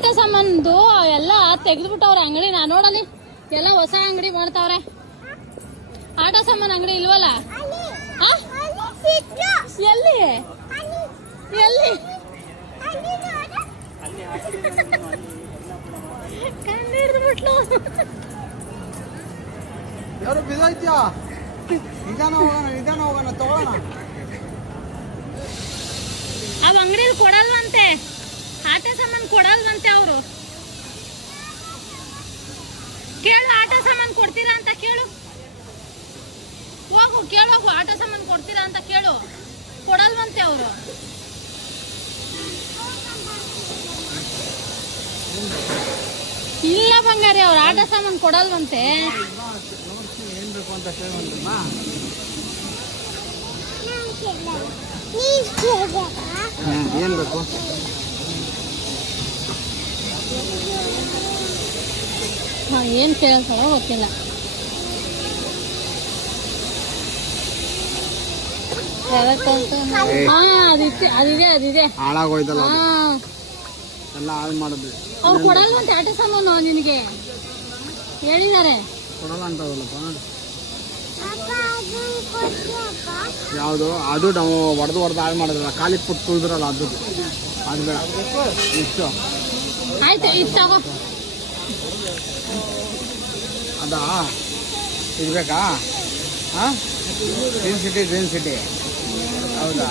ಆಟ ಸಾಮಾನ್ದು ಎಲ್ಲ ತೆಗೆದ್ಬಿಟ್ಟವ್ರೆ ಅಂಗಡಿನ ನೋಡಲಿ ಎಲ್ಲ ಹೊಸ ಅಂಗಡಿ ಮಾಡ್ತಾವ್ರೆ. ಆಟ ಸಾಮಾನು ಅಂಗಡಿ ಇಲ್ವಲ್ಲ? ಆ? ಎಲ್ಲಿ? ಎಲ್ಲಿ? ಕಂಡಿಡ್ದ್ಬಿಟ್ಲು ಯಾರು ಬಿದ್ದೋಯ್ತ್ಯಾ? ನಿಧಾನ ಹೋಗೋಣ ನಿಧಾನ ಹೋಗೋಣ ತಗೊಳ್ಳೋಣ. ಅವ್ ಅಂಗಡಿಯಲ್ಲಿ ಕೊಡಲ್ವಂತೆ. ಸಾಮಾನ್ ಕೊಡಲ್ವಂತೆ ಅವರು? ಕೇಳು, ಆಟ ಸಾಮಾನು ಕೊಡ್ತೀರಾ ಅಂತ ಕೇಳು. ಹೋಗು ಕೇಳೋಗು ಆಟ ಸಾಮಾನು ಕೊಡ್ತೀರಾ ಅಂತ ಕೇಳು. ಕೊಡಲ್ವಂತೆ ಅವರು. ಇಲ್ಲ ಬಂಗಾರಿ, ಅವ್ರು ಆಟ ಸಾಮಾನು ಕೊಡಲ್ವಂತೆ. ಏನ್ ಬೇಕು ಅಂತ ಕೇಳೋಣ ಏನ್ ಬೇಕು ಹಾ ಏನ್ ಕೇಳ್ತಾಳೋ ಗೊತ್ತಿಲ್ಲ. ಯಾವ್ದು ಅಂತ ಅದಿದೆ ಅದಿದೆ ಹಾಳಾಗೋಯ್ತಲ್ಲ ಹಾ. ಎಲ್ಲ ಹಾಳು ಮಾಡಿದ್ವಿ ಅವ್ರು ಆಟ ಸಾಮಾನು ನಿನಗೆ? ಹೇಳಿದ್ದಾರೆ ಕೊಡಲ್ಲ ಅಂತದಲ್ಲಪ್ಪ ಯಾವುದು? ಅದು ನಾವು ಹೊಡೆದು ಹೊಡೆದು ಹಾಳು ಮಾಡಿದ್ರಲ್ಲ ಖಾಲಿ ಪುಟ್ಟು ತುಳಿದ್ರಲ್ಲ ಅದು. ಅದು ಬೇಡ. ಇಷ್ಟು. ಆಯ್ತು ಇದು ತಗೋ. ಅದಾ? ಇದು ಬೇಕಾ? ಹಾಂ? ಗ್ರೀನ್ ಸಿಟಿ ಗ್ರೀನ್ ಸಿಟಿ ಹೌದಾ?